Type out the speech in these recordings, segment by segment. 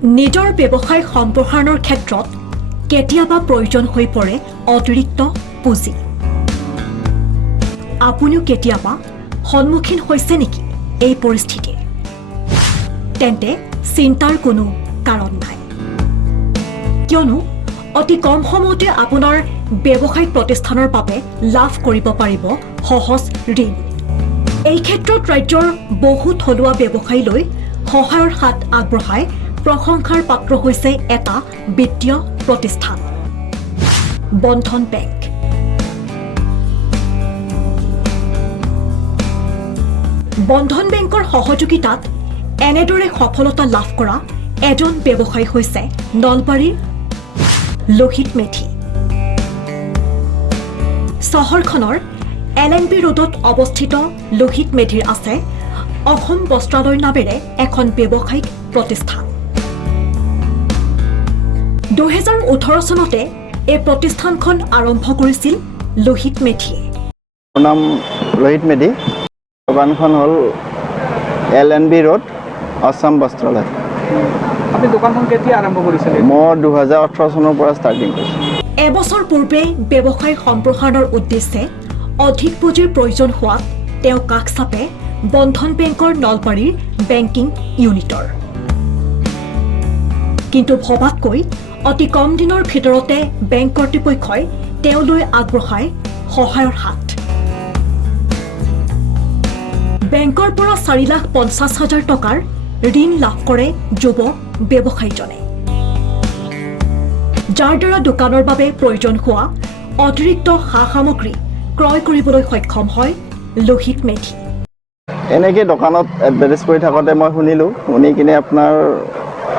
নিজৰ ব্যৱসায় সম্প্ৰসাৰণৰ ক্ষেত্ৰত কেতিয়াবা প্ৰয়োজন হৈ পৰে অতিৰিক্ত পুঁজি। আপুনিও কেতিয়াবা সন্মুখীন হৈছে নেকি এই পৰিস্থিতিৰ? তেন্তে চিন্তাৰ কোনো কাৰণ নাই, কিয়নো অতি কম সময়তে আপোনাৰ ব্যৱসায়িক প্ৰতিষ্ঠানৰ বাবে লাভ কৰিব পাৰিব সহজ ঋণ। এই ক্ষেত্ৰত ৰাজ্যৰ বহু থলুৱা ব্যৱসায়ীলৈ সহায়ৰ হাত আগবঢ়াই প্ৰশংসাৰ পাত্ৰ হৈছে এটা বিত্তীয় প্ৰতিষ্ঠান, বন্ধন বেংক। বন্ধন বেংকৰ সহযোগিতাত এনেদৰে সফলতা লাভ কৰা এজন ব্যৱসায়ী হৈছে নলবাৰীৰ লোহিত মেধি। চহৰখনৰ LNB ৰোডত অৱস্থিত লোহিত মেধিৰ আছে অসম বস্ত্ৰালয় নামেৰে এখন ব্যৱসায়িক প্ৰতিষ্ঠান। 2018 চনতে এই প্ৰতিষ্ঠানখন আৰম্ভ কৰিছিল লোহিত মেধিয়ে। মোৰ নাম লোহিত মেধি। দোকানখন হ'ল LNB ৰোড, অসম বস্ত্ৰালয়। আপুনি দোকানখন কেতিয়া আৰম্ভ কৰিছিল? মই 2018 চনৰ পৰা ষ্টাৰ্টিং কৰিছোঁ। এবছৰ পূৰ্বে ব্যৱসায় সম্প্ৰসাৰণৰ উদ্দেশ্যে অধিক পুঁজিৰ প্ৰয়োজন হোৱাত তেওঁ কাষ চাপে বন্ধন বেংকৰ নলবাৰীৰ বেংকিং ইউনিটৰ। কিন্তু ভবাতকৈ অতি কম দিনৰ ভিতৰতে বেংক কৰ্তৃপক্ষই তেওঁলৈ আগবঢ়ায় সহায়ৰ হাত। বেংকৰ পৰা 4,50,000 টকাৰ ঋণ লাভ কৰে যুৱ ব্যৱসায়ীজনে, যাৰ দ্বাৰা দোকানৰ বাবে প্ৰয়োজন হোৱা অতিৰিক্ত সা সামগ্ৰী ক্ৰয় কৰিবলৈ সক্ষম হয় লোহিত মেধি। এনেকৈ দোকানত এডভাৰটাইজ কৰি থাকোঁতে মই শুনি কিনে আপোনাৰ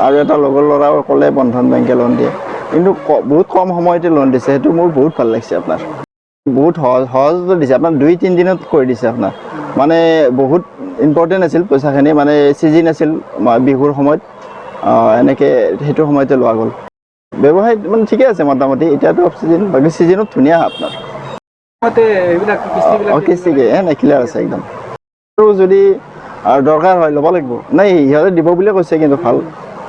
আৰু এটা লগৰ ল'ৰাও ক'লে বন্ধন বেংকে লোন দিয়ে, কিন্তু বহুত কম সময়তে লোন দিছে। সেইটো মোৰ বহুত ভাল লাগিছে। আপোনাৰ বহুত সহজতে দিছে, আপোনাৰ 2-3 দিনত কৰি দিছে। আপোনাৰ মানে বহুত ইম্পৰ্টেণ্ট আছিল পইচাখিনি, মানে ছিজন আছিল বিহুৰ সময়ত, এনেকৈ সেইটো সময়তে লোৱা গ'ল। ব্যৱসায় মানে ঠিকে আছে মোটামুটি। এতিয়াতো অফ ছিজন, বাকী ছিজনত ধুনীয়া আপোনাৰ কিস্তিকে ক্লিয়াৰ আছে একদম। আৰু যদি দৰকাৰ হয় ল'ব লাগিব, নাই সিহঁতে দিব বুলিয়ে কৈছে, কিন্তু ভাল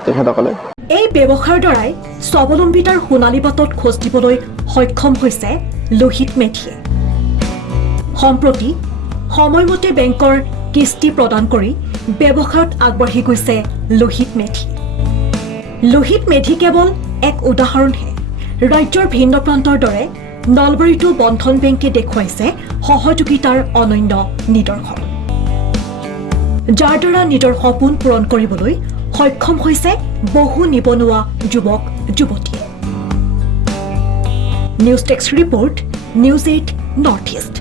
তেখেতসকলে। এই ব্যৱসায়ৰ দ্বাৰাই স্বাৱলম্বিতাৰ সোণালী বাটত খোজ দিবলৈ সক্ষম হৈছে লোহিত মেধিয়ে। সম্প্ৰতি সময়মতে বেংকৰ কিস্তি প্ৰদান কৰি ব্যৱসায়ত আগবাঢ়ি গৈছে লোহিত মেধি। লোহিত মেধি কেৱল এক উদাহৰণহে। ৰাজ্যৰ ভিন্ন প্ৰান্তৰ দৰে নলবাৰীতো বন্ধন বেংকে দেখুৱাইছে সহযোগিতাৰ অনন্য নিদৰ্শন, যাৰ দ্বাৰা নিজৰ সপোন পূৰণ কৰিবলৈ সক্ষম হৈছে বহু নিবনুৱা যুৱক যুৱতীয়ে। News desk report, news 8 north east.